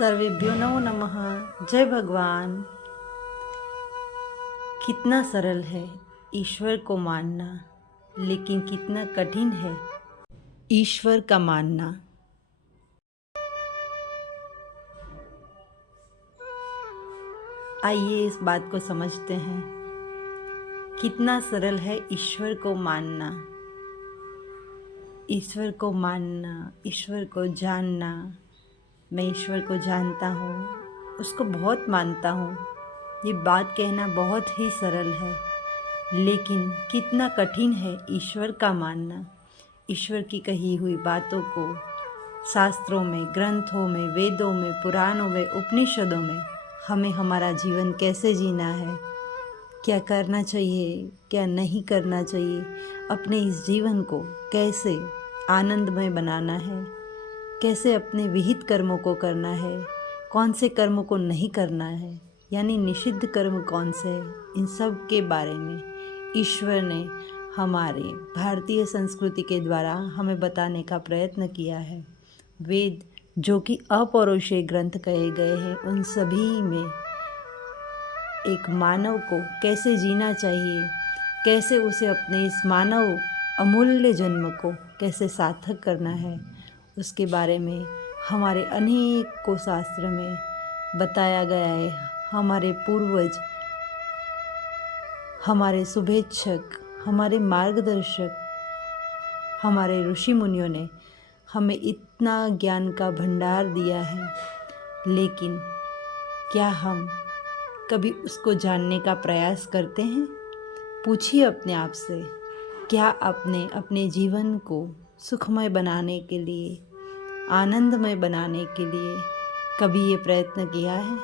सर्वेभ्यो नमो नमः। जय भगवान। कितना सरल है ईश्वर को मानना, लेकिन कितना कठिन है ईश्वर का मानना। आइए इस बात को समझते हैं। कितना सरल है ईश्वर को मानना, ईश्वर को मानना, ईश्वर को जानना। मैं ईश्वर को जानता हूँ, उसको बहुत मानता हूँ। ये बात कहना बहुत ही सरल है, लेकिन कितना कठिन है ईश्वर का मानना। ईश्वर की कही हुई बातों को शास्त्रों में, ग्रंथों में, वेदों में, पुराणों में, उपनिषदों में हमें हमारा जीवन कैसे जीना है, क्या करना चाहिए, क्या नहीं करना चाहिए, अपने इस जीवन को कैसे आनंदमय बनाना है, कैसे अपने विहित कर्मों को करना है, कौन से कर्मों को नहीं करना है, यानी निषिद्ध कर्म कौन से हैं, इन सब के बारे में ईश्वर ने हमारे भारतीय संस्कृति के द्वारा हमें बताने का प्रयत्न किया है। वेद जो कि अपौरुषेय ग्रंथ कहे गए हैं, उन सभी में एक मानव को कैसे जीना चाहिए, कैसे उसे अपने इस मानव अमूल्य जन्म को कैसे सार्थक करना है, उसके बारे में हमारे अनेकों शास्त्र में बताया गया है। हमारे पूर्वज, हमारे शुभेच्छक, हमारे मार्गदर्शक, हमारे ऋषि मुनियों ने हमें इतना ज्ञान का भंडार दिया है, लेकिन क्या हम कभी उसको जानने का प्रयास करते हैं? पूछिए अपने आप से, क्या आपने अपने जीवन को सुखमय बनाने के लिए, आनंदमय बनाने के लिए कभी ये प्रयत्न किया है?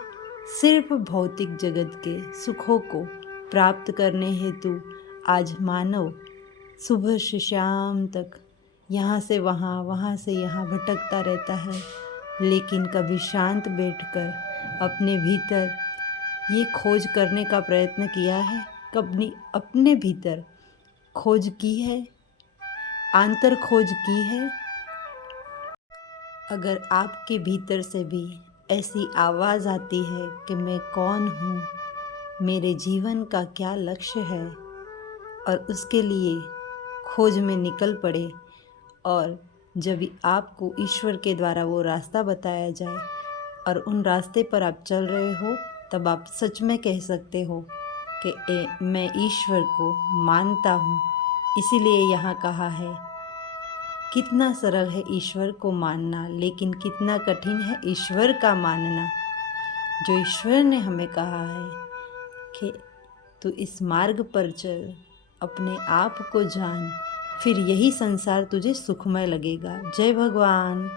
सिर्फ भौतिक जगत के सुखों को प्राप्त करने हेतु आज मानव सुबह से शाम तक यहाँ से वहाँ, वहाँ से यहाँ भटकता रहता है, लेकिन कभी शांत बैठकर अपने भीतर ये खोज करने का प्रयत्न किया है? कभी अपने भीतर खोज की है, आंतर खोज की है? अगर आपके भीतर से भी ऐसी आवाज़ आती है कि मैं कौन हूँ, मेरे जीवन का क्या लक्ष्य है, और उसके लिए खोज में निकल पड़े, और जब आपको ईश्वर के द्वारा वो रास्ता बताया जाए और उन रास्ते पर आप चल रहे हो, तब आप सच में कह सकते हो कि मैं ईश्वर को मानता हूँ। इसीलिए यहाँ कहा है, कितना सरल है ईश्वर को मानना, लेकिन कितना कठिन है ईश्वर का मानना। जो ईश्वर ने हमें कहा है कि तू इस मार्ग पर चल, अपने आप को जान, फिर यही संसार तुझे सुखमय लगेगा। जय भगवान।